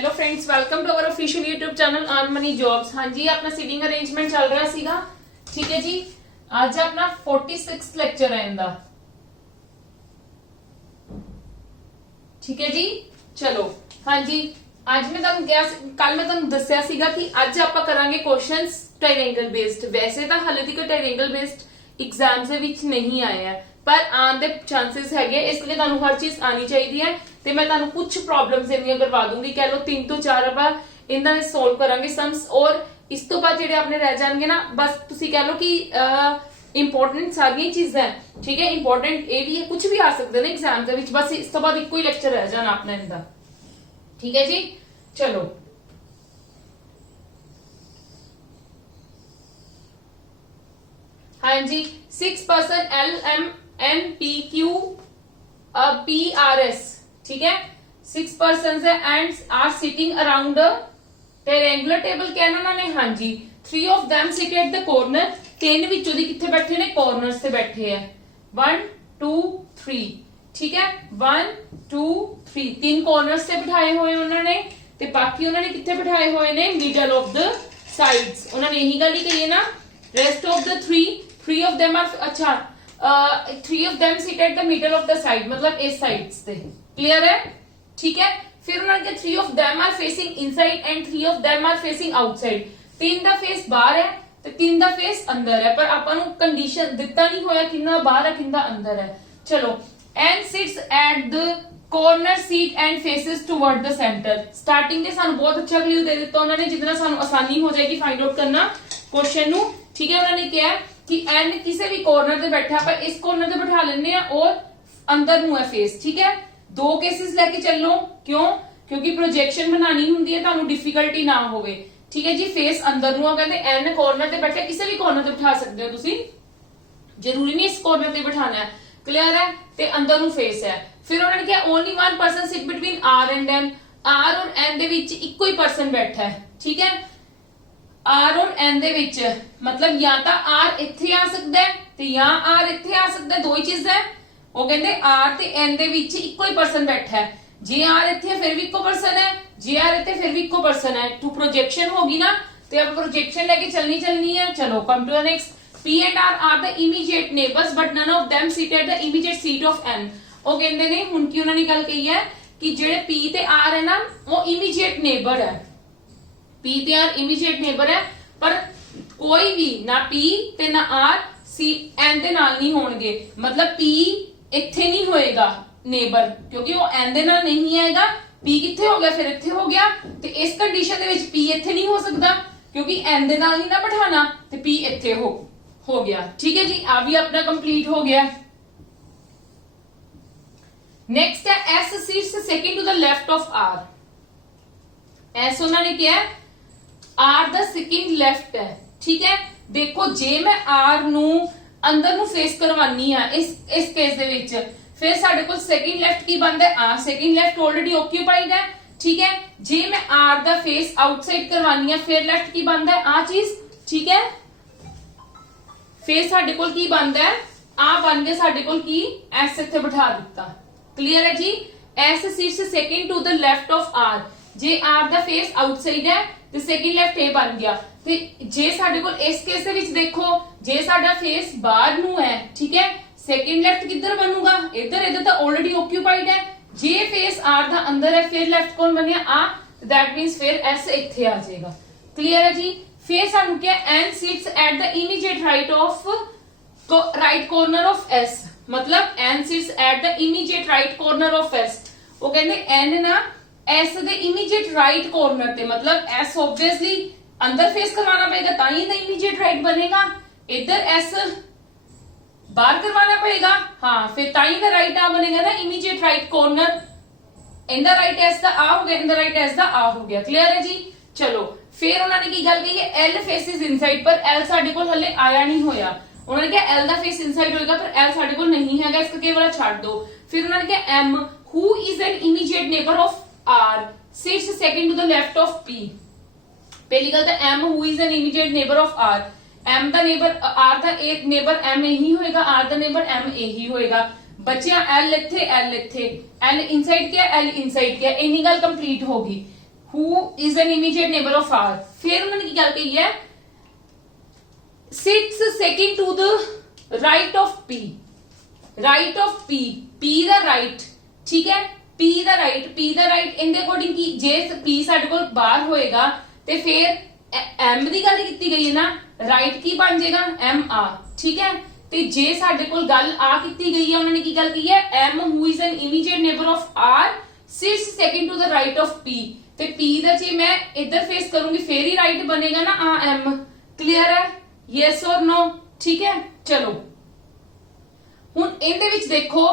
Hello friends, welcome to our official YouTube channel earn money jobs. हाँ जी, अपना seating arrangement चल रहा सीगा। ठीक है जी, आज अपना 46 लेक्चर है इंदा। ठीक है जी, चलो। हाँ जी, आज मैं तुहानू क्या कल मैं तुहानू दस्सिया सीगा कि आज आपां करांगे क्वेश्चंस ट्रायंगल बेस्ड। वैसे तो हाले तक ट्रायंगल बेस्ड एग्जाम्स दे विच नहीं आए हैं, पर आने दे चांसेस है, इसलिए तुहानू हर चीज आनी चाहिए है। ते मैं तुहानू कुछ प्रॉब्लम्स इन्दियां करवा दूंगी, कह लो 3 तो 4 आपां इन्हां दे सॉल्व करांगे सम्स, और इस तो बाद जिहड़े अपने रह जाणगे ना, बस तुसी कह लो कि इंपोर्टेंट सारियां चीजां है। ठीक है, इंपोर्टेंट ये भी है, कुछ भी आ सकते हैं एग्जाम दे विच, बस इस तो बाद इक्को ही लेक्चर रह जाना अपना इनका। ठीक है जी, चलो। हाँ जी, 6 पर्सन LMNPQ PRS। ठीक है, 6 person and are sitting around a triangular table कहना उन्होंने। हाँ जी, 3 of them sit at the corner. 3 विचों दी किथे बैठे ने? कॉर्नर्स से बैठे हैं। 1 2 3। ठीक है, 1 2 3 3 कॉर्नर्स से बिठाए हुए उन्होंने, ते बाकी उन्होंने किथे बिठाए हुए ने? Middle of the sides. उन्होंने यही गल ही कही है ना। Rest of the 3 of them are, अच्छा 3 of them sit at the middle of the side, मतलब इस साइड से। क्लियर है? ठीक है, फिर उन्होंने कहा 3 of them are facing inside and 3 of them are facing outside. 3 दा फेस बाहर है ते 3 दा फेस अंदर है, पर आपां नूं कंडीशन दिता नहीं होया किन्ना बाहर है किन्ना अंदर है। चलो, and seats at the corner seat and faces toward the centre. Starting में सानू बहुत अच्छा क्लू दे दिता उन्होंने, जितना सानू आसानी हो जाएगी फाइंड आउट करना क्वेश्चन नू। ठीक है, उन्होंने कहा कि एन किसी भी कॉर्नर से बैठा, पर इस कॉर्नर से बैठा लेने और अंदर नू है फेस। ठीक है, 2 केसेस लेके चलो। क्यों? क्योंकि प्रोजेक्शन बनानी होंगी है, तानू डिफिकल्टी ना होवे। ठीक है जी, फेस अंदर नू कहते एन कॉर्नर से बैठे, किसी भी कॉर्नर से बिठा सकते हो तुसी, जरूरी नहीं इस कॉर्नर से बिठाना है। क्लियर है? ते अंदर नू फेस है। फिर उन्होंने कहा only 1 person sit between R and N. R और एन दे विच इक्को ही पर्सन बैठा है। ठीक है, आर और एन दे विच मतलब या तो आर इत्थे आ सकता है ते या आर इत्थे आ सकता है, दो ही चीज है। वो कहते आर ते एन दे विच इक्को ही पर्सन बैठा है। जे आर इत्थे फिर भी इक्को पर्सन है, जे आर इत्थे फिर भी इक्को पर्सन है। टू प्रोजेक्शन होगी ना, तो अब प्रोजेक्शन लेके चलनी है। चलो, come to the next. P and R are the immediate neighbors, but none of them sit at the immediate seat of N। वो कहते ने हुण की उन्होंने गल कही है कि जेड़े P ते R है ना, वो इमीडिएट नेबर है। P ते R इमीडिएट नेबर है, पर कोई भी ना P ते ना R C N दे नाल नहीं होणगे। मतलब P इत्थे नहीं होएगा नेबर, क्योंकि वो N दे नाल नहीं आएगा। P किथे हो गया? फिर इत्थे हो गया। ते इस कंडीशन दे विच P इत्थे नहीं हो सकता, क्योंकि N दे नाल नहीं ना बिठाना, ते P इत्थे हो गया। ठीक है जी, आ भी अपना कंप्लीट हो गया। नेक्स्ट है S seats second to the left of R. S उन्होंने क्या है? आर द सेकंड लेफ्ट है। ठीक है, देखो जे मैं आर नू अंदर नू फेस करवानी है इस केस दे विच, फिर साडे कोल सेकंड लेफ्ट की बनदा है? R second left already occupied है। ठीक है, जे मैं आर दा फेस आउटसाइड करवानी है, फिर लेफ्ट की बनदा है? आ चीज। ठीक है, फिर साडे कोल की बनदा है? आ बन गया साडे कोल की एस इत्थे बिठा दिता। क्लियर है जी? S seats second to the left of R. जे आर दा फेस आउटसाइड है ते सेकंड लेफ्ट ए बन गया। ते जे साडे कोल इस केस दे विच देखो, जे साडा फेस बाहर नू है, ठीक है, सेकंड लेफ्ट किधर बनूगा? इधर। इधर तो ऑलरेडी ऑक्यूपाइड है। जे फेस आर दा अंदर है, फिर लेफ्ट कौन बनया? आ। दैट मींस फिर एस इत्थे आ जाएगा। क्लियर है जी? फिर सानू क्या? N sits at the immediate right corner of S. मतलब N sits at the immediate right corner of S. वो कहते एन ना एस दे इमीडिएट राइट कॉर्नर ते, मतलब एस ऑब्वियसली अंदर फेस करवाना पड़ेगा, ताई ना इमीडिएट राइट बनेगा। इधर एस बाहर करवाना पड़ेगा, हाँ, फिर ताई का राइट आ बनेगा ना immediate right corner. In the right S दा आ हो गया, इन द राइट एस दा आ हो गया। क्लियर है जी? चलो, फिर उन्होंने की गल कही है एल फेसिस इनसाइड, पर एल साडे कोल हले आया नहीं होया। उन्होंने कहा एल दा फेस इनसाइड होएगा, पर एल साडे कोल नहीं हैगा, इसका केवल छाड़ दो। फिर उन्होंने कहा M who is an immediate neighbour of R sits second to the left of P. पहली गल तो M who is an immediate neighbour of R. M दा नेबर आर दा एक नेबर एम ही होएगा, आर दा नेबर एम ही होएगा। बच्चियां एल इत्थे एल इनसाइड क्या? एल इनसाइड क्या? इन्नी गल कंप्लीट होगी। Who is an immediate neighbour of R. फिर उन्होंने की गल कही है sits second to the right of P, right of P, P दा राइट, ठीक है, पी दा राइट, पी दा राइट इन दे अकॉर्डिंग की जे पी साडे कोल बाहर होएगा ते फिर एम दी गल कीती गई है ना, राइट की बन जाएगा एम आ, ठीक है। ते जे साडे कोल गल आ कीती गई है, उन्होंने की गल की है M who is an immediate neighbour of R sits second to the right of P, ते पी दा जे मैं इधर फेस करूंगी फिर ही राइट बनेगा ना आ एम। क्लियर है, यस और नो, ठीक है। चलो हुन इनदे विच देखो,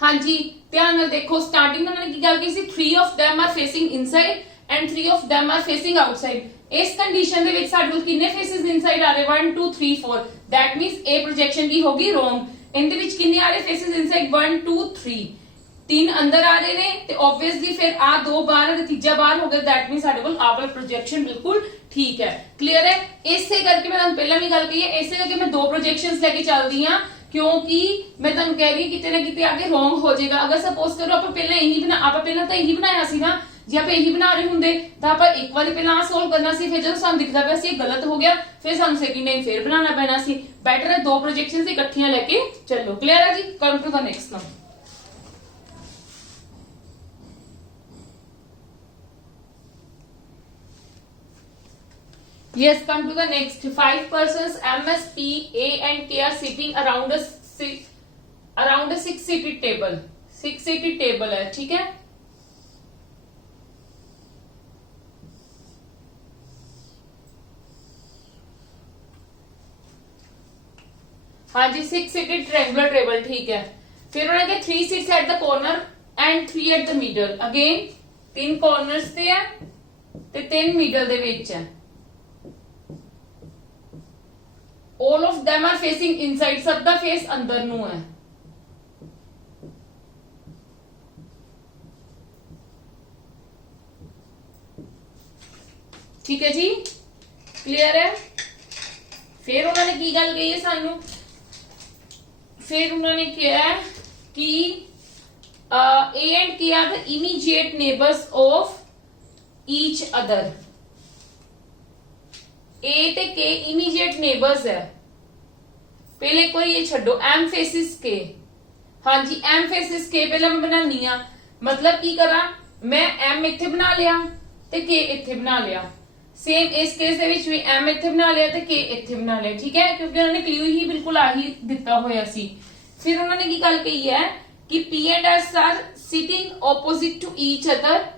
हाँ जी ध्यान नाल देखो, स्टार्टिंग में उन्होंने की गल की सी 3 of them are facing inside and 3 of them are facing outside. इस कंडीशन दे विच साडे कोल कितने फेसेस इनसाइड आ रहे 1 2 3 4, दैट मींस ए प्रोजेक्शन की होगी रॉन्ग। इनदे विच कितने आ रहे फेसेस इनसाइड 1 2 3, 3 अंदर आ रहे ने ते ऑब्वियसली फिर आ 2 बाहर और तीजा बाहर हो गया, दैट मींस साडे कोल आ वाला प्रोजेक्शन बिल्कुल ठीक है। क्लियर है, इससे करके मैं तुहानू पहला भी गल कही है, इससे करके मैं 2 प्रोजेक्शंस लेके चलदी हां क्योंकि मैं तुहानू कह रही किते ना किते आगे रॉन्ग हो जाएगा। अगर सपोज करो आप पहला यही बना, आप पहला तो यही बनाया सी ना, जे आप यही बना रहे होंगे तो आप एक बार पहला सोल्व करना सी, फिर जो सानू दिखदा पिया सी गलत हो गया फिर सानू सेकंड टाइम फिर बनाना पैना सी। बेटर है 2 प्रोजेक्शंस इकट्ठियां लेके चलो। क्लियर है जी, come to the next now. Yes, come to the next. 5 persons M, S, P, A and K are sitting around a 6-seated table. 6-seated table है, ठीक है। हाँ जी 6-seated triangular table, ठीक है। फिर उन्होंने कहा 3 seats at the corner and 3 at the middle. Again 3 corners ते है ते 3 middle दे विच है। All of them are facing inside, सब दा फेस अंदर नू है। ठीक है जी, क्लियर है। फिर उन्होंने की गल कही है सानू, फिर उन्होंने कहा कि A and K are the immediate neighbors of each other. A ते K इमीडिएट नेबर्स है। पहले एक बार ये छड्डो M फेसिस K, हाँ जी M फेसिस K पहले मैं बनानी आ, मतलब की करा मैं M इत्थे बना लिया ते K इत्थे बना लिया। सेम इस केस दे विच भी M इत्थे बना लिया ते K इत्थे बना लिया, ठीक है, क्योंकि उन्होंने क्लू ही बिल्कुल आही दिता होया सी। फिर उन्होंने की गल कही है कि P and S are sitting opposite to each other,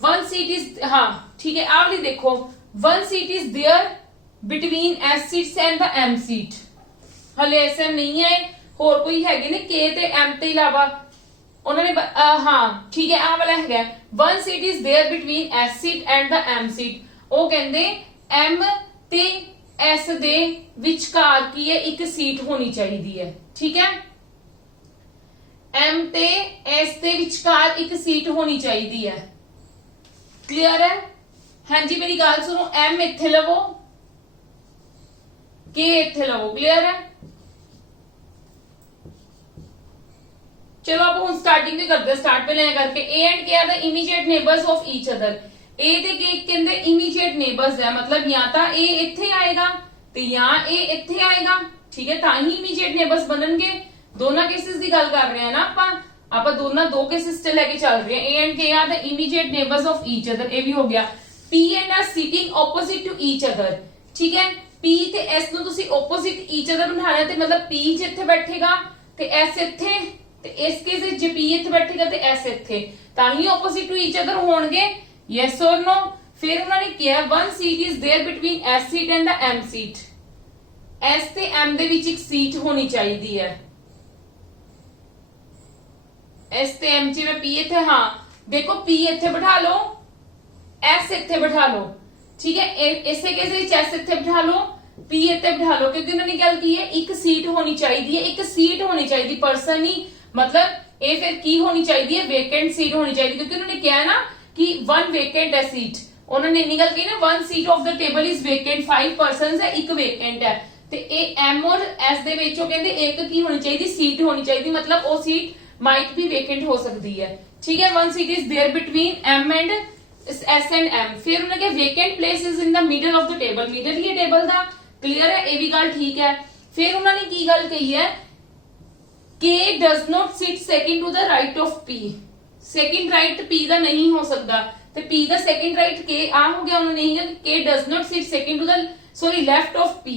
one seat is, हाँ ठीक है, आप भी देखो one seat is there between S seats and the M seat। हले ऐसा नहीं है, होर कोई हैगे ने K ते M ते इलावा उन्होंने हाँ ठीक है आ वाला है one seat is there between S seat and the M seat। ਉਹ ਕਹਿੰਦੇ M ਤੇ S ਦੇ ਵਿਚਕਾਰ ਕੀ ਹੈ ਇੱਕ ਸੀਟ ਹੋਣੀ ਚਾਹੀਦੀ ਹੈ, ਠੀਕ ਹੈ। M ਤੇ S ਦੇ ਵਿਚਕਾਰ ਇੱਕ ਸੀਟ ਹੋਣੀ ਚਾਹੀਦੀ ਹੈ। क्लियर है, हाँ जी मेरी गल सुनो, M इत्थे लवो K इत्थे लवो। क्लियर है, चलो आप हम स्टार्टिंग करते हैं, स्टार्ट पे लें करके A and K are the immediate neighbours of each other. A ते K कहंदे इमीडिएट नेबर्स है, मतलब या तो A इत्थे आएगा ते या A इत्थे आएगा, ठीक है, ताही इमीडिएट नेबर्स बननगे। दोनों केसेस की गल कर रहे हैं ना आप दोनों 2 केसेस से लेके चल रहे हैं। A and K are the immediate neighbours of each other, ये भी हो गया। P and S sitting opposite to each other, ठीक है। P ते S ਨੂੰ ਤੁਸੀਂ opposite each other ਬਣਾਣਾ ਤੇ मतलब P ਜਿੱਥੇ ਬੈਠੇਗਾ ਤੇ S ਇੱਥੇ, ਤੇ ਇਸ ਕੇਸ ਵਿੱਚ ਜੇ P ਇੱਥੇ ਬੈਠੇਗਾ ਤੇ S ਇੱਥੇ, ਤਾਂ ਹੀ opposite to each other ਹੋਣਗੇ। yes or no। ਫਿਰ ਉਹਨਾਂ ਨੇ ਕਿਹਾ one seat is there between S seat and the M seat। S ਤੇ M ਦੇ ਵਿੱਚ ਇੱਕ ਸੀਟ ਹੋਣੀ ਚਾਹੀਦੀ ਹੈ। S ਤੇ M ਜਿਵੇਂ P ਇੱਥੇ, हाँ देखो P ਇੱਥੇ ਬਿਠਾ ਲਓ, S ਇੱਥੇ ਬਿਠਾ ਲਓ, ठीक है। ਇਸੇ ਕੇਸ ਵਿੱਚ S ਇੱਥੇ ਬਿਠਾ ਲਓ, P ਇੱਥੇ ਬਿਠਾ ਲਓ, क्योंकि उन्होंने गल की है एक सीट होनी चाहिए, एक सीट होनी चाहिए, पर्सन ही, मतलब ये फिर की होनी चाहिए, वेकेंट सीट होनी चाहिए, क्योंकि उन्होंने क्या है ना कि 1 वेकेंट है सीट। उन्होंने इन्नी गल की ना 1 seat of the table is vacant, 5 persons है, एक वेकेंट है, ते ए M और S दे विचों कहंदे एक की होनी चाहिए, सीट होनी चाहिए, मतलब वो सीट माइट भी वेकेंट हो सकती है, ठीक है। 1 seat is there between M and S and M। फिर उन्होंने कहा vacant place is in the middle of the table, middle ही टेबल दा, क्लियर है, ये भी गल ठीक है। फिर उन्होंने की गल कही है K does not sit second to the right of P, second right P दा नहीं हो सकता, तो P दा सेकंड राइट K आ हो गया, उन्होंने नहीं है K does not sit second to the sorry left of P,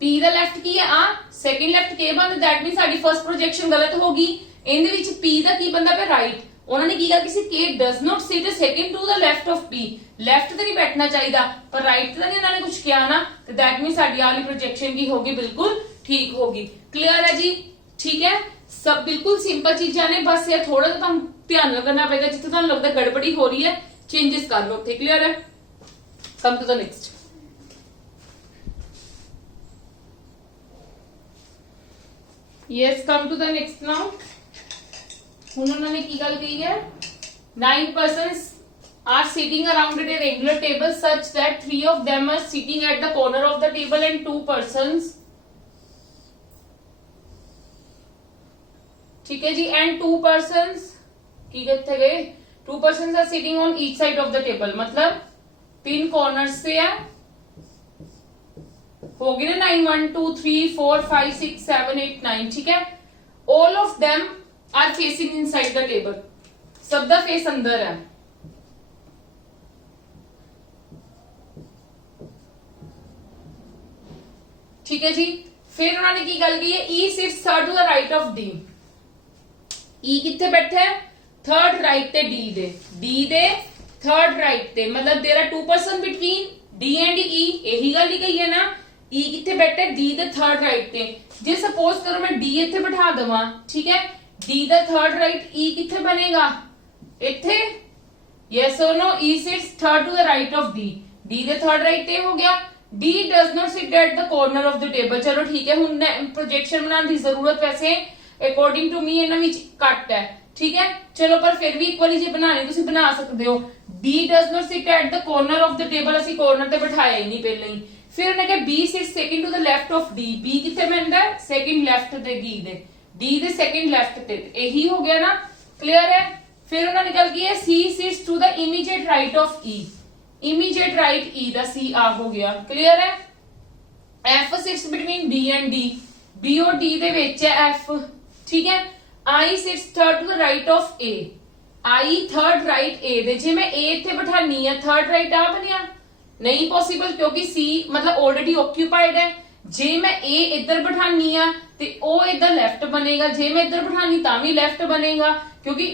P ਦਾ ਲੈਫਟ ਕੀ ਹੈ ਆ, ਸੈਕਿੰਡ ਲੈਫਟ K ਬਣਦਾ, दैट मीन ਸਾਡੀ ਫਰਸਟ ਪ੍ਰੋਜੈਕਸ਼ਨ ਗਲਤ ਹੋ ਗਈ। ਇਹਦੇ ਵਿੱਚ P ਦਾ ਕੀ ਬੰਦਾ ਪਿਆ ਰਾਈਟ, ਉਹਨਾਂ ਨੇ ਕੀ ਕਿਹਾ ਕਿਸੇ K does not sit second to the left of P, left ਤੇ ਨਹੀਂ ਬੈਠਣਾ ਚਾਹੀਦਾ ਪਰ ਰਾਈਟ ਤੇ ਨਹੀਂ ਉਹਨਾਂ ਨੇ ਕੁਝ ਕਿਹਾ ਨਾ, ਤੇ दैट मीन ਸਾਡੀ ਵਾਲੀ ਪ੍ਰੋਜੈਕਸ਼ਨ ਕੀ ਹੋਗੀ, ਬਿਲਕੁਲ ਠੀਕ ਹੋਗੀ। क्लियर है जी, ठीक है, सब बिल्कुल सिंपल चीजें ने, बस ये थोड़ा सा तुम ध्यान रखना पड़ेगा, जिथे तुम लगता गड़बड़ी हो रही है चेंजेस कर लो, क्लियर है। Come to the next, yes come to the next now. उन्होंने की गल कही है 9 persons are sitting around a regular table such that 3 of them are sitting at the corner of the table and 2 persons, ठीक है जी, and 2 persons की कितने गए, 2 persons are sitting on each side of the table, मतलब 3 corners से है, होगी ना 9, 1 2 3 4 5 6 7 8 9, ठीक है। All of them are facing inside the table, सब दा फेस अंदर है, ठीक है जी। फिर उन्होंने की गल की है E sits third to the right of D, E किथे बैठा है थर्ड राइट ते डी दे थर्ड राइट ते, मतलब there are 2 person between D and E, यही गल ही कही है ना। ई किथे बैठा है डी दे थर्ड राइट ते, जे सपोज करो मैं डी इथे बिठा दवा, ठीक है, डी दा थर्ड राइट ई किथे बनेगा इथे, यस और no, E sits third to the right of D, D दे थर्ड राइट ते हो गया। D does not sit at the corner of the table, चलो ठीक है, हुण प्रोजेक्शन बनाने की जरूरत वैसे अकॉर्डिंग टू मी इन्हां विच घट है, ठीक है, चलो पर फिर भी एक बार जे बनानी तुसीं बना सकते हो। D does not sit at the corner of the table, असीं कॉर्नर ते बिठाया ही नहीं पहले ही। फिर उन्हें कहा B sit second to the left of D, B किथे बनता है सेकंड लेफ्ट ते डी दे सेकंड लेफ्ट ते, यही हो गया ना, क्लियर है। फिर उन्होंने गल की है C sits to the immediate right of E, immediate right E दा सी आ हो गया, क्लियर है। F sits between B and D, B और डी दे विच है एफ, ठीक है। I sits third to the right of A, I third right A दे, जे मैं ए इथे बिठानी है थर्ड राइट आ बनया नहीं पॉसिबल, क्योंकि सी मतलब ऑलरेडी ऑक्यूपाइड है। जे मैं ए इधर बिठानी है ते ओ इधर लेफ्ट बनेगा, जे मैं इधर बिठानी ता भी लेफ्ट बनेगा क्योंकि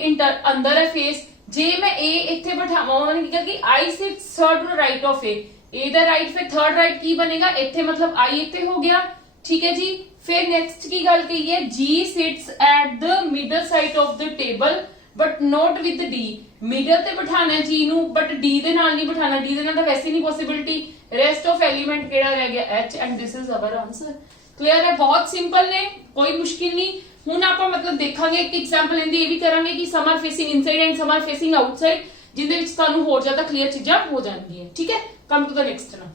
अंदर है फेस। जे मैं ए इथे बिठावा, उन्होंने क्या कि I sits third to the right of A दा राइट, फिर थर्ड राइट की बनेगा इथे, मतलब आई इथे हो गया, ठीक है जी। फिर नेक्स्ट की गल कही है G sits at the middle side of the table but not with D, middle ते बिठाना है जी नू बट डी दे नाल नहीं बिठाना, डी दे नाल तो वैसे नहीं पॉसिबिलिटी। रेस्ट ऑफ एलिमेंट केड़ा रह गया H, and this is our answer, clear है, बहुत सिंपल ने, कोई मुश्किल नहीं। हुण आपां मतलब देखांगे एक एग्जांपल इंदी ये भी करांगे कि some are facing inside and some are facing outside, जिंदे विच तुहानू होर ज्यादा क्लियर चीजां हो जाणगियां, ठीक है। कम टू द नेक्स्ट ना,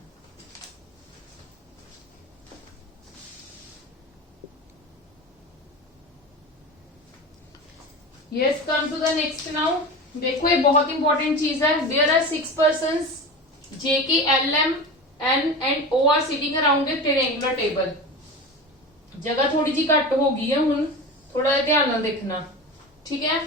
yes come to the next now. देखो ये बहुत इंपॉर्टेंट चीज है। There are 6 persons J K L M N and O R sitting around a triangular table. जगह थोड़ी जी घट हो गई है, हुण थोड़ा जिहा ध्यान नाल देखना, ठीक है।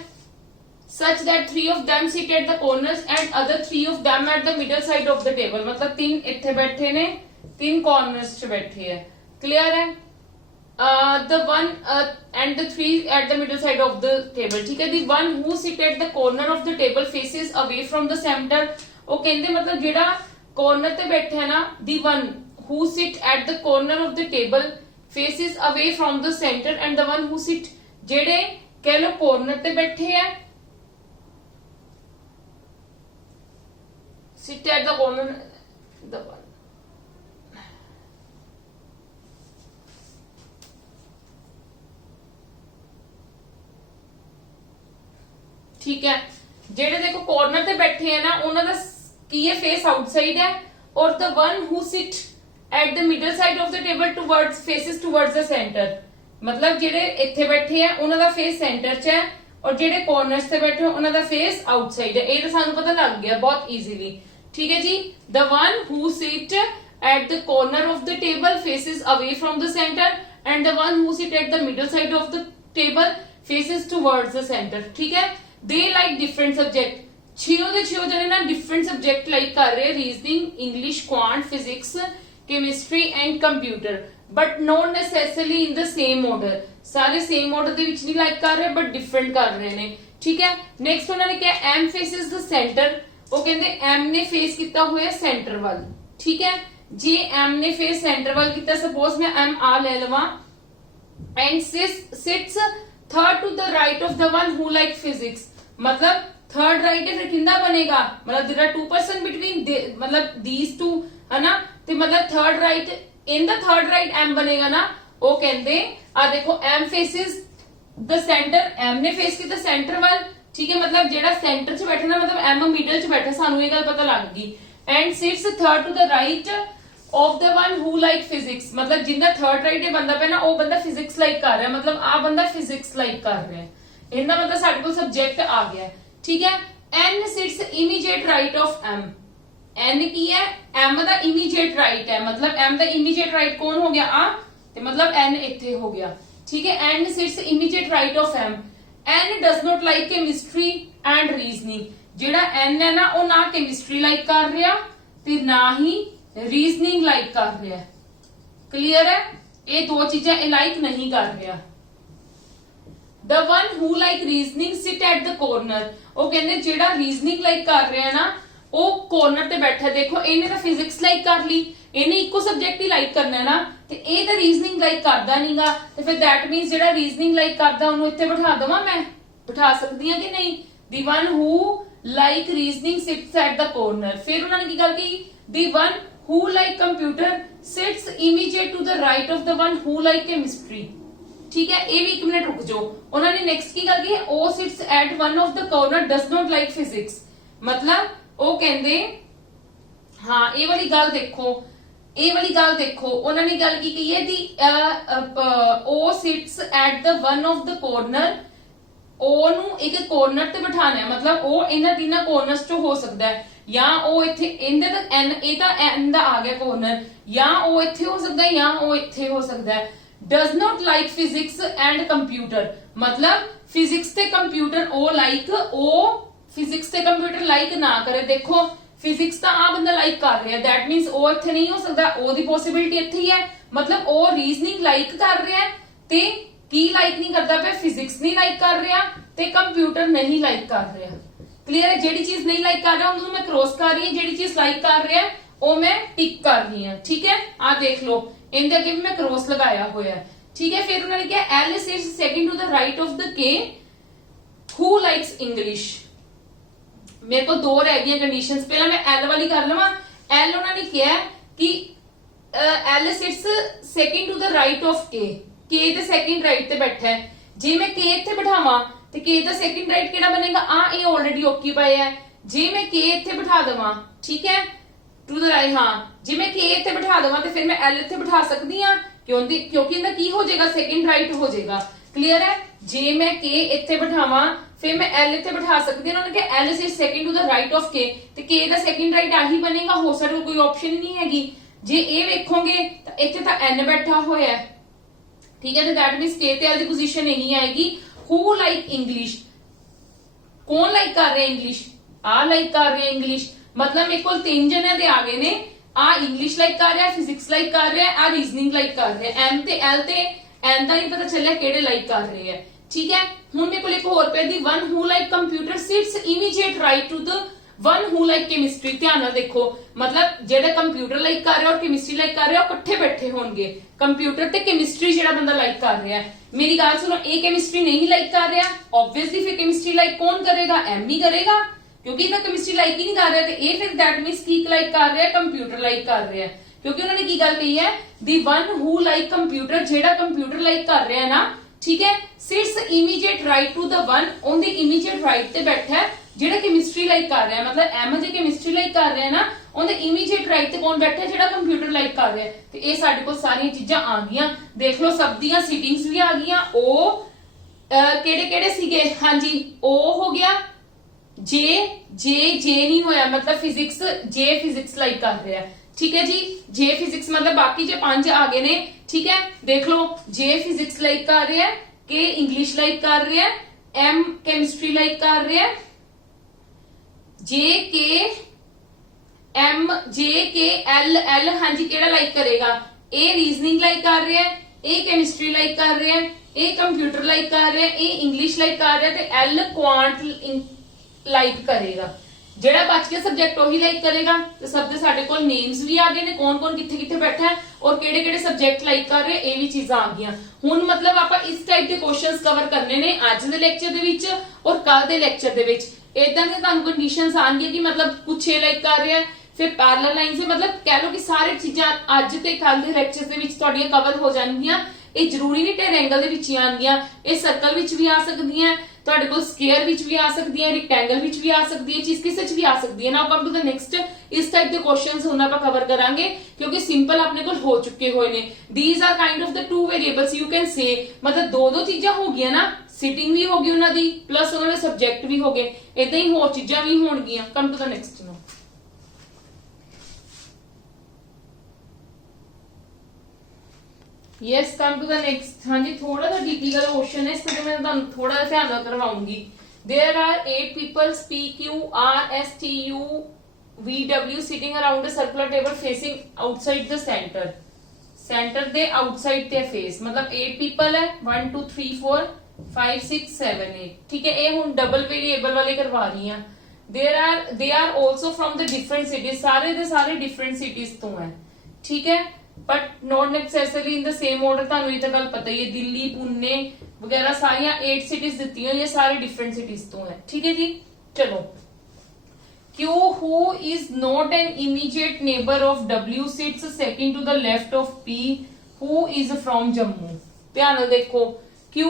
Such that 3 of them sit at the corners and other 3 of them at the middle side of the table, मतलब 3 इथे बैठे ने, 3 कॉर्नर्स च बैठे है, क्लियर है। the one and the 3 at the middle side of the table, ठीक है। the one who sit at the corner of the table faces away from the center, वो कहते मतलब जेड़ा कॉर्नर ते बैठा है ना, the one who sit at the corner of the table faces away from the center and the one who sit, जेड़े कह लो कॉर्नर ते बैठे है, sit at the corner, the one, ठीक है। जेड़े देखो कॉर्नर ते बैठे है ना, उन्हां दा की है फेस आउटसाइड है, और the one who sit at the middle side of the table towards faces towards the centre, मतलब जेड़े इथे बैठे है उन्हां दा फेस सेंटर च है, और जेडे कॉर्नर्स से बैठे उन्हों का फेस आउटसाइड है। ये तो सानू पता लग गया बहुत इजीली। ठीक है जी। The one who sit at the corner of the table faces away from the center and the one who sit at the middle side of the table faces towards the center. ठीक है। They like different subject, छियो दे छियो जने ना different subject like कर रहे, reasoning, English, quant, physics, chemistry and computer, but not necessarily in the same order. सारे same order ਦੇ ਵਿੱਚ ਨਹੀਂ ਲਾਈਕ ਕਰ ਰਹੇ बट डिफरेंट कर रहे ਨੇ। ठीक है। नेक्स्ट उन्होंने क्या एम फेसेस द सेंटर, वो कहते एम ने फेस किया हुआ सेंटर वाल। ठीक है। जे एम ने फेस सेंटर वाल किया, सपोज मैं एम आ ले लवा and sits third to the right of the one who like physics, मतलब थर्ड राइट है, फिर किंदा बनेगा, मतलब देयर आर 2 पर्सन बिटवीन मतलब दीज टू है ना, तो मतलब third right in the third right M बनेगा ना। वो कहते आ देखो M faces the centre, M ने फेस किया सेंटर वाल। ठीक है। मतलब जेड़ा सेंटर च बैठा ना, मतलब एम मिडल च बैठा, सानू ये गल पता लग गई। And sits third to the right of the one who like physics, मतलब जिंदा थर्ड राइट है बंदा पे ना, वो बंदा फिजिक्स लाइक कर रहा है, मतलब आ बंदा फिजिक्स लाइक कर रहा है। इनका मतलब साडे कोल सब्जेक्ट आ गया। ठीक है। N sits immediate right of M, N की है एम दा इमीडिएट राइट है, मतलब एम दा इमीडिएट राइट कौन हो गया आ, ते मतलब एन इथे हो गया। ठीक है। N sits immediate right of M. N does not like chemistry and reasoning, जेड़ा एन है ना वो ना केमिस्ट्री लाइक कर रहा ते ना ही रीजनिंग लाइक कर रहा है। क्लियर है। ये दो चीजें लाइक नहीं कर रहा। The one who like reasoning seat at the corner, वो कहते जेड़ा रीजनिंग लाइक कर रहा है ना वो कॉर्नर ते बैठा। देखो इन्हें तो फिजिक्स लाइक कर ली, इन्हें इको सब्जेक्ट ही लाइक करना है ना, ते ये तो रीजनिंग लाइक करदा नहींगा, ते फिर दैट मींस जेड़ा रीजनिंग लाइक करदा उन्होंने इत्थे बिठा दवां, मैं बिठा सकदी हां कि नहीं। The one who like reasoning sits at the corner. फिर उन्होंने की गल की, the one who like computer sits immediate to the right of the one who like chemistry. ठीक है। ये भी 1 मिनट रुक जाओ। उन्होंने नेक्स्ट की गल की, who sits at one of the corner does not like physics, मतलब वो कहते हाँ ये वाली गल देखो, ये वाली गल देखो, उन्होंने गल की है दी who sits at the one of the corner, ओ नु एक कॉर्नर ते बिठाना है, मतलब ओ इन्हां तीनां कॉर्नर्स चो हो सकता है, या ओ इत्थे इनदे तक एन ए दा एन दा आ गया कॉर्नर, या ओ इत्थे हो सकता है या ओ इत्थे हो सकता है। Does not like physics and computer, मतलब फिजिक्स ते कंप्यूटर ओ लाइक, ओ फिजिक्स ते कंप्यूटर लाइक ना करे। देखो फिजिक्स तो आ बंदा लाइक कर रहा है, दैट मींस ओ इत्थे नहीं हो सकता, ओ दी पॉसिबिलिटी इत्थे ही है, मतलब ओ रीजनिंग लाइक कर रहा है ते की लाइक नहीं करता पे, फिजिक्स नहीं लाइक कर रहा ते कंप्यूटर नहीं लाइक कर रहा। क्लियर है। जेडी चीज नहीं लाइक कर रहा उन्होंने मैं क्रॉस कर रही हूं, जेडी चीज लाइक कर रहा है वो मैं टिक कर रही हूं। ठीक है। आ देख लो इनके अगे भी मैं क्रॉस लगाया हुआ है। ठीक है। फिर उन्होंने क्या, L sits second to the right of the K who likes English. मेरे को दो रह गई कंडीशंस, पहला मैं एल वाली कर लवा। एल उन्होंने किया कि L sits second to the right of K ते सेकंड राइट ते बैठा है। जे मैं के इत्थे बिठावां ते के दा सेकंड राइट केड़ा बनेगा, आ ये ऑलरेडी ऑक्यूपाई है। जे मैं के इत्थे बिठा देवां, ठीक है, टू द राइट, हाँ जे मैं के इत्थे बिठा देवां ते फिर मैं एल इत्थे बिठा सकदी हां, क्योंकि इनदा की हो जाएगा, सेकंड राइट हो जाएगा। क्लियर है। जे मैं के इत्थे बिठावां फिर मैं एल इत्थे बिठा सकती हूं। उन्होंने कहा L is second to the right of K, ते के दा सेकंड राइट आही बनेगा, हो सकता कोई ऑप्शन नहीं हैगी। जे ए वेखोगे तो इत्थे तो एन बैठा होया है। ठीक है। तो दैट मींस के ते एल दी पोजीशन यही आएगी। हु लाइक इंग्लिश, कौन लाइक कर रहे हैं इंग्लिश, आ लाइक कर रहे हैं इंग्लिश, मतलब मेरे को 3 जने दे आ गए ने, आ इंग्लिश लाइक कर रहा है, फिजिक्स लाइक कर रहा है, आ रीजनिंग लाइक कर रहे हैं। एम ते एल ते एन दा नहीं पता चलिया केड़े लाइक कर रहे हैं। ठीक है। हुण मेरे को एक होर पे दी, one who like computer sits immediate right to the one who like chemistry. ध्यान नाल देखो, मतलब जेड़ा कंप्यूटर लाइक कर रहा है और केमिस्ट्री लाइक कर रहा है इकट्ठे बैठे होंगे। कंप्यूटर ते केमिस्ट्री जेड़ा बंदा लाइक कर रहा है, मेरी गल सुनो, ए केमिस्ट्री नहीं लाइक कर रहा, ऑब्वियसली फिर केमिस्ट्री लाइक कौन करेगा, एम ही करेगा, क्योंकि इतना केमिस्ट्री लाइक ही नहीं कर रहा। तो ए फिर दैट मींस की लाइक कर रहा है, कंप्यूटर लाइक कर रहा है, क्योंकि उन्होंने की गल कही है, the one who like computer, जेड़ा कंप्यूटर लाइक कर रहा है ना, ठीक है, sits immediate right to the one, on the immediate right ते बैठा है जेड़ा केमिस्ट्री लाइक कर रहा है, मतलब एम जे केमिस्ट्री लाइक कर रहा है ना, ऑन द इमीडिएट राइट ते कौन बैठा है, जेड़ा कंप्यूटर लाइक कर रहा है। तो ये साडे कोल सारी चीजां आ गईयां, देख लो सब दियां सीटिंग्स भी आ गईयां, ओ ਕਿਹੜੇ ਕਿਹੜੇ ਸੀਗੇ? ਹਾਂਜੀ O ਹੋ ਗਿਆ, ਜੇ ਨਹੀਂ ਹੋਇਆ मतलब फिजिक्स जे फिजिक्स लाइक कर रहा है, ठीक है जी। जे फिजिक्स मतलब बाकी जो 5 आ गए ने, ठीक है। देख लो जे फिजिक्स लाइक कर रहा है, के इंग्लिश लाइक कर रहा है, M केमिस्ट्री लाइक कर रहा है, जे के L हाँ जी केड़ा लाइक करेगा? ए रीजनिंग लाइक कर रहा है, ए केमिस्ट्री लाइक कर रहा है, ए कंप्यूटर लाइक कर रहा है, ए इंग्लिश लाइक कर रहा है, ते L क्वांट लाइक करेगा। जेड़ा बच गया सब्जेक्ट वही लाइक करेगा। तो सब दे साडे कोल नेम्स भी आ गए ने, कौन कौन किथे किथे बैठा है और केड़े केड़े सब्जेक्ट लाइक कर रहे, ये भी चीजां आ गईयां। हुण मतलब आपां इस टाइप के क्वेश्चंस कवर करने ने अज दे लेक्चर दे विच और कल दे लेक्चर दे विच। इदां दी तुहानूं कंडीशनस आउणगीਆਂ कि मतलब कुछ ए लाइक कर रहे हैं, फिर पैरेलल लाइन से मतलब कह लो कि सारी चीजां अज ते कल दे लेक्चर दे विच तुहाडीਆਂ कवर हो जाणगीਆਂ। ਇਹ ਜ਼ਰੂਰੀ ਨਹੀਂ ਟ੍ਰਾਇੰਗਲ ਦੇ ਵਿੱਚ ਹੀ ਆਣਗੀਆਂ, ਇਹ ਸਰਕਲ ਵਿੱਚ ਵੀ ਆ ਸਕਦੀਆਂ, ਤੁਹਾਡੇ ਕੋਲ ਸਕੁਅਰ ਵਿੱਚ ਵੀ ਆ ਸਕਦੀਆਂ, ਰੈਕਟੈਂਗਲ ਵਿੱਚ ਵੀ ਆ ਸਕਦੀ ਹੈ, ਚੀਜ਼ ਕਿਸੇ ਚ ਵੀ ਆ ਸਕਦੀ ਹੈ। ਨਾਓ ਕਮ ਟੂ ਦ ਨੈਕਸਟ, ਇਸ ਟਾਈਪ ਦੇ ਕੁਐਸਚਨਸ ਹੁਣ ਆਪਾਂ ਕਵਰ ਕਰਾਂਗੇ ਕਿਉਂਕਿ ਸਿੰਪਲ ਆਪਣੇ ਕੋਲ ਹੋ ਚੁੱਕੇ ਹੋਏ ਨੇ। These are kind of the to variables you can say, ਮਤਲਬ ਦੋ ਚੀਜ਼ਾਂ ਹੋ ਗਈਆਂ ਨਾ, ਸਿਟਿੰਗ ਵੀ ਹੋ ਗਈ ਉਹਨਾਂ ਦੀ ਪਲੱਸ ਉਹਨਾਂ ਦੇ ਸਬਜੈਕਟ ਵੀ ਹੋ ਗਏ, ਇਦਾਂ ਹੀ ਹੋਰ ਚੀਜ਼ਾਂ ਵੀ ਹੋਣਗੀਆਂ। Come to the next now. Yes, come to the next. हाँ जी थोड़ा सा डिफिकल्ट क्वेश्चन है, इसको मैं तुहानू थोड़ा सा ध्यान रख करवाऊंगी। There are 8 people P Q R S T U V W sitting around a circular table facing outside the center. Center they outside ते face, मतलब 8 people है, 1 2 3 4 5 6 7 8, ठीक है। ये हुन डबल वेरिएबल वाले करवा रही हैं। They are also from the different cities, सारे दे सारे different cities तो हैं, ठीक है। But not necessarily in the same order, ਤੁਹਾਨੂੰ ਇਹ ਤਾਂ ਗੱਲ ਪਤਾ ਹੀ ਹੈ। ਦਿੱਲੀ, ਪੁणे वगैरह सारियां 8 सिटीज ਦਿੱਤੀ ਹੋਈ ਹੈ, ਸਾਰੇ डिफरेंट सिटीज ਤੋਂ ਹੈ, ठीक है जी। चलो Q who is not an immediate neighbor of W sits second to the left of P who is from Jammu। ਧਿਆਨ ਨਾਲ ਦੇਖੋ, Q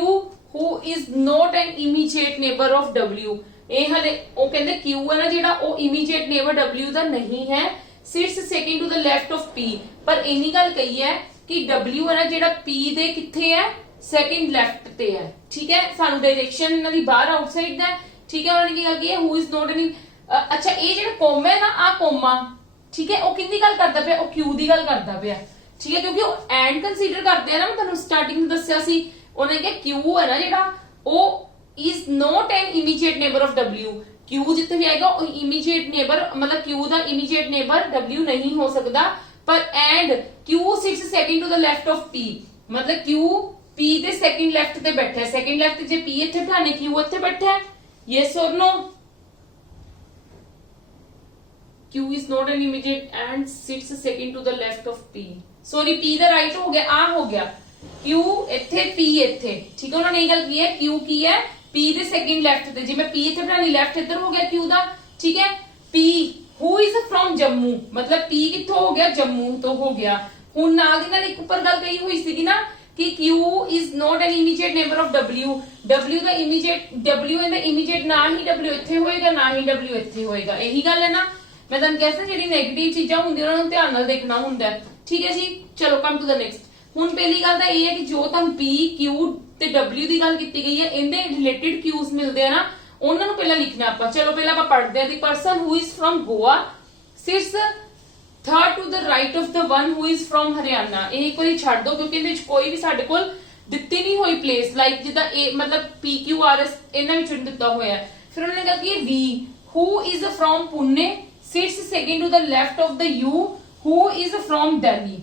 who is not an immediate neighbor of W, ਇਹ ਹਲੇ ਉਹ ਕਹਿੰਦੇ Q ਹੈ ਨਾ ਜਿਹੜਾ, ਉਹ immediate neighbor W ਦਾ ਨਹੀਂ ਹੈ, sits second to the left of P। पर इन्नी गल कही है कि W है ना जेड़ा P दे किथे है, सेकंड लेफ्ट ते है, ठीक है। सानू डायरेक्शन इन्हां दी बाहर आउटसाइड दा, ठीक है। उन्होंने की गल की है हु इज नॉट एनी, अच्छा ये जेड़ा कॉमा है ना, आ कॉमा, ठीक है, ओ किंदी गल करदा पिया, ओ Q दी गल करदा पिया, ठीक है, क्योंकि ओ एंड कंसीडर करदे हैं ना। मैं तुहानू स्टार्टिंग में दस्सिया सी, उन्होंने कहा Q है ना जेड़ा, O is not an immediate neighbour of W। Q जिथे भी आएगा वो इमीडिएट नेबर, मतलब Q दा इमीडिएट नेबर W नहीं हो सकता। पर and Q sits second to the left of P, मतलब Q P दे सेकंड लेफ्ट ते बैठा है। सेकंड लेफ्ट जे P इथे बिठाने, Q इथे बैठा है, यस और no? Q is not an immediate and sits second to the left of P। Sorry P दा राइट हो गया, आ हो गया, Q इथे P इथे, ठीक है। उन्होंने गल की है Q की है P दे सेकंड लेफ्ट ते, जिवें P इथे बनानी लेफ्ट इधर हो गया Q दा, ठीक है। P who is from Jammu, मतलब P किथों हो गया, जम्मू तो हो गया। हुण नाल दी नाल एक ऊपर गल कही हुई सी ना कि Q is not an immediate neighbour of W। W दा immediate, W in the immediate ना ही W इथे होएगा ना ही W इथे होएगा, यही गल है ना। मैं तुहानू कहता जेडी नेगेटिव चीजां हुंदियां उन्हां नूं ध्यान नाल देखना हुंदा है, ठीक है जी। चलो कम टू द नेक्स्ट। हुण पहली गल तां इह है कि जो तुहानू P Q ਤੇ W ਦੀ ਗੱਲ ਕੀਤੀ ਗਈ ਹੈ, ਇਹਦੇ ਰਿਲੇਟਡ Qs ਮਿਲਦੇ ਆ ਨਾ, ਉਹਨਾਂ ਨੂੰ ਪਹਿਲਾਂ ਲਿਖਣਾ ਆਪਾਂ। ਚਲੋ ਪਹਿਲਾਂ ਆਪਾਂ ਪੜ੍ਹਦੇ ਹਾਂ। The person who is from Goa sits third to the right of the one who is from Haryana. ਇਹ ਇੱਕ ਵਾਰੀ ਛੱਡ ਦੋ ਕਿਉਂਕਿ ਇਹਦੇ ਵਿੱਚ ਕੋਈ ਵੀ ਸਾਡੇ ਕੋਲ ਦਿੱਤੀ ਨਹੀਂ ਹੋਈ ਪਲੇਸ, ਲਾਈਕ ਜਿੱਦਾਂ ਇਹ ਮਤਲਬ P Q R S ਇਹਨਾਂ ਵਿੱਚ ਨਹੀਂ ਦਿੱਤਾ ਹੋਇਆ। ਫਿਰ ਉਹਨਾਂ ਨੇ ਕਿਹਾ ਕਿ V who is from Pune sits second to the left of the U who is from Delhi.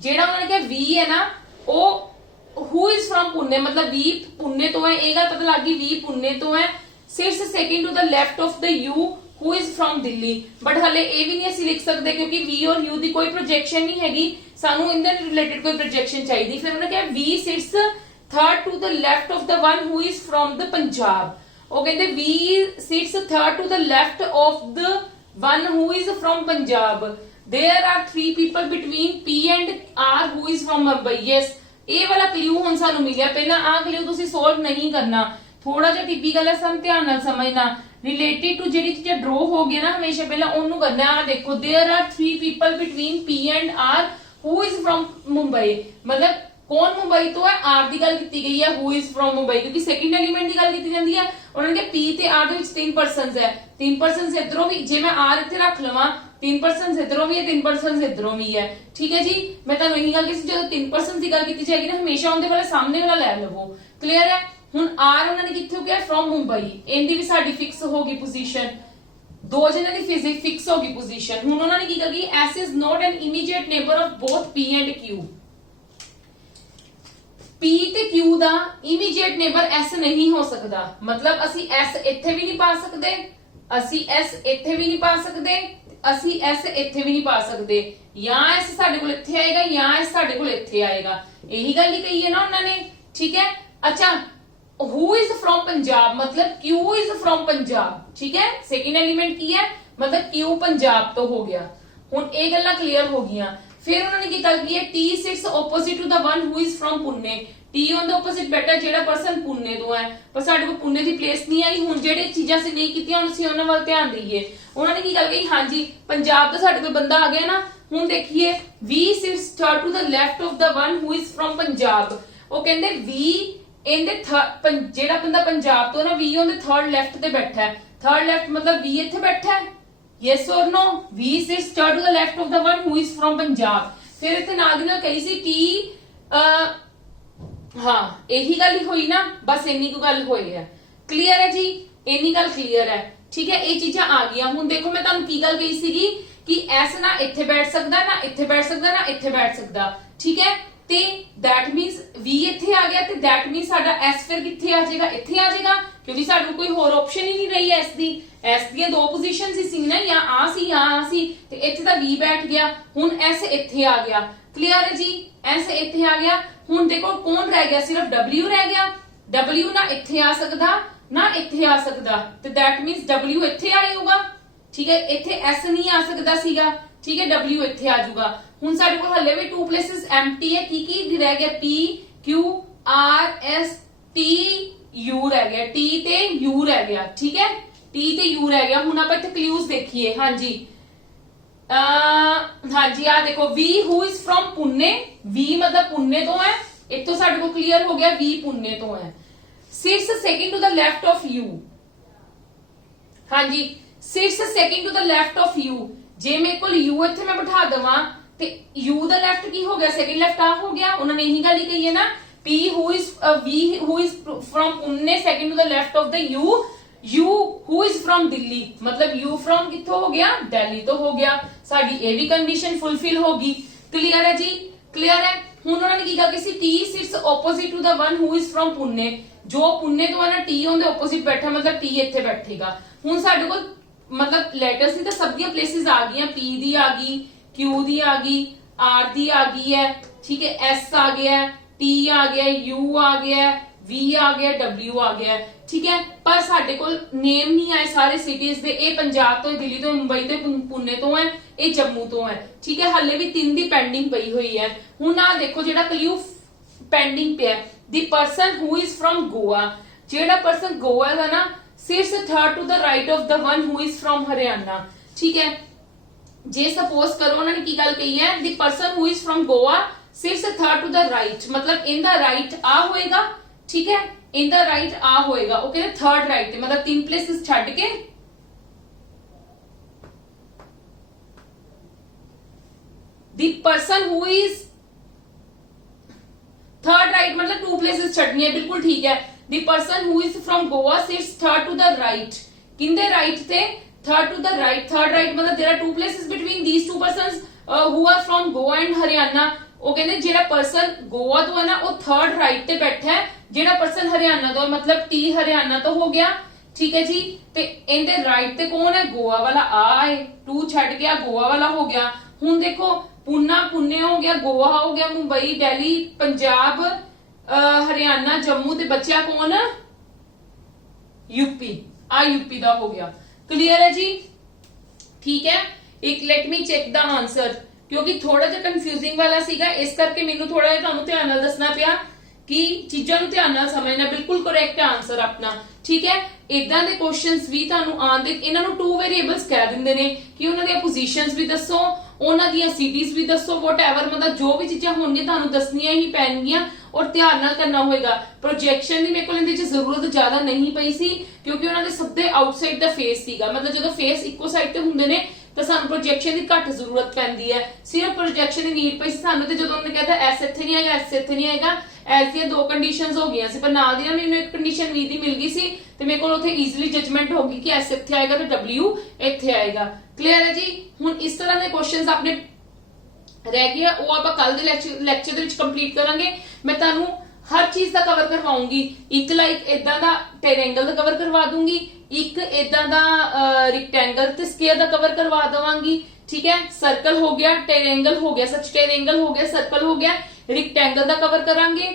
ਜਿਹੜਾ ਉਹਨਾਂ ਨੇ ਕਿਹਾ V ਹੈ ਨਾ, ਉਹ who is from पुणे, मतलब V पुणे तो है, एक गल पता लग गई V पुणे तो है। Sits second to the left of the U who is from Delhi. But हले ये भी नहीं असि लिख सकते क्योंकि V और U दी कोई प्रोजेक्शन नहीं हैगी, सानू इनदे रिलेटेड कोई प्रोजेक्शन चाहिए। फिर उन्होंने कहा V sits third to the left of the one who is from the Punjab। वो कहते V sits third to the left of the one who is from Punjab। There are 3 people between P and R who is from Mumbai। Yes, ਇਹ ਵਾਲਾ ਕਲੂ ਹੁਣ ਸਾਨੂੰ ਮਿਲਿਆ। ਪਹਿਲਾਂ ਆ ਕਲੂ ਤੁਸੀਂ ਸੋਲਵ ਨਹੀਂ ਕਰਨਾ, ਥੋੜਾ ਜਿਹਾ ਟਿਪੀਕਲ ਹੈ, ਸਮ ਧਿਆਨ ਨਾਲ ਸਮਝਣਾ। ਰਿਲੇਟਡ ਟੂ ਜਿਹੜੀ ਚੀਜ਼ਾਂ ਡਰਾ ਹੋ ਗਈ ਨਾ, ਹਮੇਸ਼ਾ ਪਹਿਲਾਂ ਉਹਨੂੰ ਕਰਨਾ। ਆ ਦੇਖੋ, there are 3 people between P and R who is from Mumbai, मतलब कौन मुंबई तो है, आर की गल की गई है, हु इज फ्रॉम मुंबई, क्योंकि सेकंड एलिमेंट की गल की जाती है। उन्होंने कहा पी ते आर दे विच 3% है, 3% इधरों भी, जे मैं आर इत्थे रख लवां 3% इधरों भी है, 3% इधरों भी है। ठीक है जी, मैं तुहानू यही गल की जब 3% की गल की जाएगी ना, हमेशा उनके वाले सामने वाला लै लवो। क्लियर है। हुण आर उन्होंने कित्थों किया, फ्रॉम मुंबई, इनदी भी साडी फिक्स होगी पोजीशन, दो जने की फिक्स होगी पोजीशन। हुण उन्होंने की करी, S is not an immediate neighbour of both P and Q. P ते क्यू दा इमीडिएट नेबर एस नहीं हो सकता, मतलब असी एस इत्थे भी नहीं पा सकते, असी एस इत्थे भी नहीं पा सकते, असी एस इत्थे भी नहीं पा सकते, या एस साडे कोल इत्थे आएगा या एस साडे कोल इत्थे आएगा, यही गल ही कही है ना उन्होंने। ठीक है। अच्छा, हु इज फ्रॉम पंजाब, मतलब क्यू इज फ्रॉम पंजाब। ठीक है, सेकंड एलिमेंट की है, मतलब क्यू पंजाब तो हो गया। हुण ये गल्लां क्लियर हो गईयां। फिर उन्होंने की गल की है, T sits opposite to the one who is from Pune. T on the opposite बैठा जेड़ा पर्सन पुणे तो है, पर साडे कोल पुणे दी प्लेस नहीं आई। हुण जेड़े चीजां से नहीं कीतियां हुण असीं उन्हां वल ध्यान दईए। उन्होंने की गल कही, हां जी पंजाब दा साडे कोल बंदा आ गया ना। हुण देखिए, V sits third to the left of the one who is from Punjab. वो कहंदे वी इनदे जेड़ा बंदा पंजाब तो ना, V on the third left ते बैठा है। थर्ड लेफ्ट मतलब वी इत्थे बैठा है, yes or no, V sits third to the left of the one who is from Punjab। फिर इतने नाल दी नाल कही सी T, हाँ यही गल ही हुई ना, बस इन्नी को गल हुई है। क्लियर है जी, इन्नी गल क्लियर है। ठीक है, ये चीजां आ गई। हुण देखो मैं तुहानू की गल कही सीगी कि S ना इत्थे बैठ सकदा, ना इत्थे बैठ सकदा, ना इत्थे बैठ सकदा। ठीक है, ते दैट मींस V इत्थे आ गया, ते दैट मींस साडा S फिर कित्थे आ जाएगा, इत्थे आ जाएगा, क्योंकि साडे कोई होर ऑप्शन ही नहीं रही है S दी। S दी दो पोजीशंस ही सी ना, या आ सी या आ सी, ते इत्थे दा V बैठ गया। हुण S इत्थे आ गया। क्लियर है जी, S इत्थे आ गया। हुण देखो कौन रह गया, सिर्फ W रह गया। W ना इत्थे आ सकदा ना इत्थे आ सकदा, ते दैट मींस W इत्थे आएगा। ठीक है, इत्थे S नहीं आ सकदा सीगा। ठीक है, W इत्थे आ जाऊगा। हुण साडे कोल हल्ले भी टू प्लेसेस एम्प्टी है। की रह गया, P Q R S T U रह गया, T ते U रह गया। ठीक है, T ते U रह गया। हुण आपां इत्थे क्लूज देखिए। हाँ जी, हाँ जी, आ देखो, V who is from Pune, V मतलब पुणे तो है, एक तो साडे को क्लियर हो गया, V पुणे तो है। Sits second to the left of U। हाँ जी, sits second to the left of U। जे मेरे को U इत्थे मैं बिठा देवां ते U दा लेफ्ट की हो गया, सेकंड लेफ्ट आ हो गया। उन्होंने यही गल ही कही है ना, P who is V who is from Pune second to the left of the U who is from Delhi, मतलब U फ्रॉम कित्थों हो गया, दिल्ली तो हो गया। साडी ये भी कंडीशन फुलफिल होगी। क्लियर है जी, क्लियर है। हुण उन्होंने की गल की सी, T sits opposite to the one who is from Pune. जो पुणे तो है ना, T ऑन दे ऑपोजिट बैठा, मतलब T इत्थे बैठेगा। हुण साडे कोल मतलब लेटर्स दी तो सब दी प्लेसेस आ गई, P दी आ गई, Q दी आ गई, R दी आ गई है। ठीक है, S आ गया, T आ गया, U आ गया, V आ गया, W आ गया। ठीक है, पर साडे कोल नेम नहीं आए सारे सिटीज दे। ए पंजाब तो, दिल्ली तो, मुंबई तो, पुणे तो है, ए जम्मू तो है। ठीक है, हल्ले भी 3 दी पेंडिंग पई हुई है। हुण आ देखो जेड़ा क्लू पेंडिंग पे है, the person who is from Goa. जेड़ा पर्सन गोवा दा ना, sits third to the right of the one who is from Haryana. ठीक है, जे सपोज करो उन्होंने की गल कही है, the person who is from Goa sits third to the right, मतलब इन द राइट आ होएगा। ठीक है, इन द राइट आ होएगा। ओके, थर्ड राइट मतलब 3 प्लेसेस छड़ के the person who is third right मतलब 2 प्लेसेस छड़नी है। बिल्कुल ठीक है, the person who is from Goa sits third to the right. किंदे राइट थे, third to the right. Third right मतलब there are 2 places between these 2 persons who are from Goa and Haryana. वो कहते जेड़ा पर्सन गोवा तो है ना, वो थर्ड राइट ते बैठा है। जेड़ा पर्सन हरियाणा तो मतलब T हरियाणा तो हो गया। ठीक है जी, ते इनदे राइट ते कौन है, गोवा वाला आ है, 2 छड़ गया, गोवा वाला हो गया। हुण देखो, पूना पुणे हो गया, गोवा हो गया, मुंबई, दिल्ली, पंजाब, हरियाणा, जम्मू, ते बच्चा कौन, यूपी। आ यूपी दा हो गया। क्लियर है जी, ठीक है। एक let me check the answer, क्योंकि थोड़ा जिहा कंफ्यूजिंग वाला सीगा, इस करके मैनू थोड़ा जिहा तुहानू ध्यान नाल दसना पिया कि चीजां नू ध्यान नाल समझना। बिल्कुल करेक्ट आंसर अपना। ठीक है, इदां दे क्वेश्चंस भी तुहानू आंदे, इन्हां नू 2 वेरिएबल्स कह दिंदे ने कि उन्हां दी पोजीशंस भी दसो ਉਹਨਾਂ ਦੀਆਂ ਸਿਟੀਜ਼ ਵੀ ਦੱਸੋ, ਵਟਐਵਰ ਮਤਲਬ ਜੋ ਵੀ ਚੀਜ਼ਾਂ ਹੋਣਗੀਆਂ ਤੁਹਾਨੂੰ ਦੱਸਣੀਆਂ ਹੀ ਪੈਣਗੀਆਂ ਔਰ ਧਿਆਨ ਨਾਲ ਕਰਨਾ ਹੋਏਗਾ। ਪ੍ਰੋਜੈਕਸ਼ਨ ਦੀ ਮੇਰੇ ਕੋਲ ਇਹਦੇ 'ਚ ਜ਼ਰੂਰਤ ਜ਼ਿਆਦਾ ਨਹੀਂ ਪਈ ਸੀ ਕਿਉਂਕਿ ਉਹਨਾਂ ਦੇ ਸਭ ਦੇ ਆਊਟਸਾਈਡ ਦਾ ਫੇਸ ਸੀਗਾ, ਮਤਲਬ ਜਦੋਂ ਫੇਸ ਇੱਕੋ ਸਾਈਡ ਤੇ ਹੁੰਦੇ ਨੇ ਤਾਂ ਸਾਨੂੰ ਪ੍ਰੋਜੈਕਸ਼ਨ ਦੀ ਘੱਟ ਜ਼ਰੂਰਤ ਪੈਂਦੀ ਹੈ, ਸਿਰਫ ਪ੍ਰੋਜੈਕਸ਼ਨ ਦੀ ਨੀਡ ਪਈ ਸੀ ਸਾਨੂੰ। ਤੇ ਜਦੋਂ ਉਹਨੇ ਕਹਿੰਦਾ ਐਸ ਇੱਥੇ ਨਹੀਂ ਆਏਗਾ, ਐਸ ਇੱਥੇ ਨਹੀਂ ਆਏਗਾ, ਐਸ ਦੀਆਂ ਦੋ ਕੰਡੀਸ਼ਨਸ ਹੋ ਗਈਆਂ ਸੀ, ਪਰ ਨਾਲ ਦੀ ਨਾਲ ਮੈਨੂੰ ਇੱਕ ਕੰਡੀਸ਼ਨ ਵੀ ਦੀ ਮਿਲ ਗਈ ਸੀ ਤੇ ਮੇਰੇ ਕੋਲ ਉੱਥੇ ਈਜ਼ੀਲੀ ਜਜਮੈਂਟ ਹੋ ਗਈ ਕਿ ਐਸ ਇੱਥੇ ਆਏਗਾ ਤੇ ਡਬਲਿਊ ਇੱਥੇ ਆਏਗਾ। ਕਲੀਅਰ ਹੈ ਜੀ। ਹੁਣ ਇਸ ਤਰ੍ਹਾਂ ਦੇ ਕੁਐਸਚਨਸ ਆਪਣੇ ਰਹਿ ਗਏ ਉਹ ਆਪਾਂ ਕੱਲ ਦੇ ਲੈਕਚਰ ਦੇ ਵਿੱਚ ਕੰਪਲੀਟ ਕਰਾਂਗੇ। ਮੈਂ ਤੁਹਾਨੂੰ ਹਰ ਚੀਜ਼ ਦਾ ਕਵਰ ਕਰਵਾਉਂਗੀ, ਇੱਕ ਲਾਈਕ ਇਦਾਂ ਦਾ ਟ੍ਰਾਇੰਗਲ ਦਾ ਕਵਰ ਕਰਵਾ ਦੂੰਗੀ, ਇੱਕ ਇਦਾਂ ਦਾ ਰੈਕਟੈਂਗਲ ਤੇ ਸਕੁਅਰ ਦਾ ਕਵਰ ਕਰਵਾ ਦਵਾਂਗੀ, ਠੀਕ ਹੈ। ਸਰਕਲ ਹੋ ਗਿਆ, ਟ੍ਰਾਇੰਗਲ ਹੋ ਗਿਆ, ਸੱਚ ਟ੍ਰਾਇੰਗਲ ਹੋ ਗਿਆ, ਸਰਕਲ ਹੋ ਗਿਆ, ਰੈਕਟੈਂਗਲ ਦਾ ਕਵਰ ਕਰਾਂਗੇ,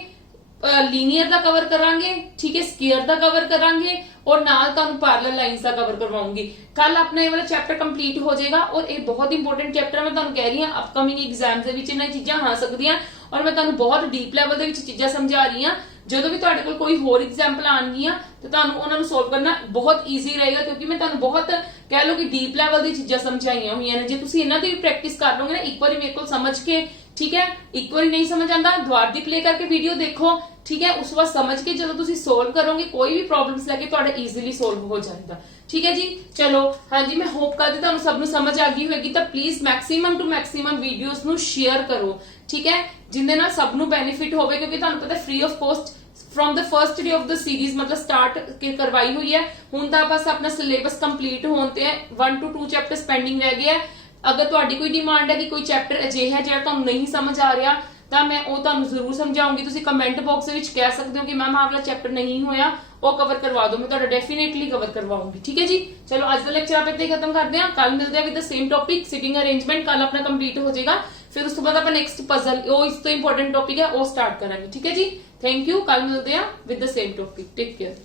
ਲੀਨੀਅਰ ਦਾ ਕਵਰ ਕਰਾਂਗੇ, ਠੀਕ ਹੈ, ਸਕੁਅਰ ਦਾ ਕਵਰ ਕਰਾਂਗੇ ਔਰ ਨਾਲ ਤੁਹਾਨੂੰ ਪੈਰਲਲ ਲਾਈਨਸ ਦਾ ਕਵਰ ਕਰਵਾਉਂਗੀ। ਕੱਲ ਆਪਣਾ ਇਹ ਵਾਲਾ ਚੈਪਟਰ ਕੰਪਲੀਟ ਹੋ ਜਾਏਗਾ ਔਰ ਇਹ ਬਹੁਤ ਇੰਪੋਰਟੈਂਟ ਚੈਪਟਰ ਮੈਂ ਤੁਹਾਨੂੰ ਕਹਿ ਰਹੀ ਹਾਂ ਅਪਕਮਿੰਗ ਐਗਜ਼ਾਮਸ ਦੇ ਵਿੱਚ ਇਹਨਾਂ ਚੀਜ਼ਾਂ ਆ ਸਕਦੀਆਂ ਔਰ ਮੈਂ ਤੁਹਾਨੂੰ ਬਹੁਤ ਡੀਪ ਲੈਵਲ ਦੇ ਵਿੱਚ ਚੀਜ਼ਾਂ ਸਮਝਾ ਰਹੀ ਹਾਂ। ਜਦੋਂ ਵੀ ਤੁਹਾਡੇ ਕੋਲ ਕੋਈ ਹੋਰ ਐਗਜ਼ਾਮਪਲ ਆਣਗੀਆਂ ਤੇ ਤੁਹਾਨੂੰ ਉਹਨਾਂ ਨੂੰ ਸੋਲਵ ਕਰਨਾ ਬਹੁਤ ਈਜ਼ੀ ਰਹੇਗਾ ਕਿਉਂਕਿ ਮੈਂ ਤੁਹਾਨੂੰ ਬਹੁਤ ਕਹਿ ਲਓ ਕਿ ਡੀਪ ਲੈਵਲ ਦੀ ਚੀਜ਼ਾਂ ਸਮਝਾਈਆਂ ਹੋਈਆਂ ਨੇ। ਜੇ ਤੁਸੀਂ ਇਹਨਾਂ ਦੀ ਵੀ ਪ੍ਰੈਕਟਿਸ ਕਰ ਲਓਗੇ ਨਾ ਇੱਕ ਵਾਰੀ ਮੇਰੇ ਕੋਲ ਸਮਝ ਕੇ, ਠੀਕ ਹੈ, ਇੱਕ ਵਾਰੀ ਨਹੀਂ ਸਮਝ ਆਂਦਾ ਦੁਬਾਰਾ ਦੀ ਪਲੇ ਕਰਕੇ ਵੀਡੀਓ ਦੇਖੋ, ਠੀਕ ਹੈ, ਉਸ ਵਾਰ ਸਮਝ ਕੇ ਜਦੋਂ ਤੁਸੀਂ ਸੋਲਵ ਕਰੋਗੇ ਕੋਈ ਵੀ ਪ੍ਰੋਬਲਮਸ ਲੈ ਕੇ ਤੁਹਾਡਾ ਈਜ਼ੀਲੀ ਸੋਲਵ ਹੋ ਜਾਏਗਾ, ਠੀਕ ਹੈ ਜੀ। ਚਲੋ ਹਾਂਜੀ, ਮੈਂ ਹੋਪ ਕਰਦੀ ਤੁਹਾਨੂੰ ਸਭ ਨੂੰ ਸਮਝ ਆ ਗਈ ਹੋਵੇਗੀ ਤਾਂ please maximum to maximum videos ਨੂੰ ਸ਼ੇਅਰ ਕਰੋ, ਠੀਕ ਹੈ, ਜਿੰਦੇ ਨਾਲ ਸਭ ਨੂੰ ਬੈਨੀਫਿਟ ਹੋਵੇ ਕਿਉਂਕਿ ਤੁਹਾਨੂੰ ਪਤਾ free of cost from the first day of the series मतलब start करवाई हुई है। ਹੁਣ ਤਾਂ ਬਸ ਆਪਣਾ ਸਿਲੇਬਸ ਕੰਪਲੀਟ ਹੋਣ ਤੇ 1 to 2 ਚੈਪਟਰਸ ਪੈਂਡਿੰਗ ਰਹਿ ਗਏ ਹੈ। ਅਗਰ ਤੁਹਾਡੀ ਕੋਈ ਡਿਮਾਂਡ ਹੈ ਕਿ ਕੋਈ ਚੈਪਟਰ ਅਜਿਹਾ ਜਿਹੜਾ ਤੁਹਾਨੂੰ ਨਹੀਂ ਸਮਝ ਆ ਰਿਹਾ ਤਾਂ ਮੈਂ ਉਹ ਤੁਹਾਨੂੰ ਜ਼ਰੂਰ ਸਮਝਾਉਂਗੀ। ਤੁਸੀਂ ਕਮੈਂਟ ਬਾਕਸ ਦੇ ਵਿੱਚ ਕਹਿ ਸਕਦੇ ਹੋ ਕਿ ਮੈਮ ਆਹ ਵਾਲਾ ਚੈਪਟਰ ਨਹੀਂ ਹੋਇਆ ਉਹ ਕਵਰ ਕਰਵਾ ਦਿਓ, ਮੈਂ ਤੁਹਾਡਾ ਡੈਫੀਨੇਟਲੀ ਕਵਰ ਕਰਵਾਉਂਗੀ, ਠੀਕ ਹੈ ਜੀ। ਚਲੋ ਅੱਜ ਦਾ ਲੈਕਚਰ ਆਪਾਂ ਇੱਥੇ ਖਤਮ ਕਰਦੇ ਹਾਂ, ਕੱਲ ਮਿਲਦੇ ਹਾਂ with the same topic sitting arrangement. ਕੱਲ ਆਪਣਾ ਕੰਪਲੀਟ ਹੋ ਜਾਏਗਾ, ਫਿਰ ਉਸ ਤੋਂ ਬਾਅਦ ਆਪਾਂ ਨੈਕਸਟ ਪਜ਼ਲ ਉਹ ਇਸ ਤੋਂ ਇੰਪੋਰਟੈਂਟ ਟੌਪਿਕ ਹੈ ਉਹ ਸਟਾਰਟ ਕਰਾਂਗੇ, ਠੀਕ ਹੈ ਜੀ। ਥੈਂਕ ਯੂ, ਕੱਲ ਮਿਲਦੇ ਹਾਂ with the same topic. Take care.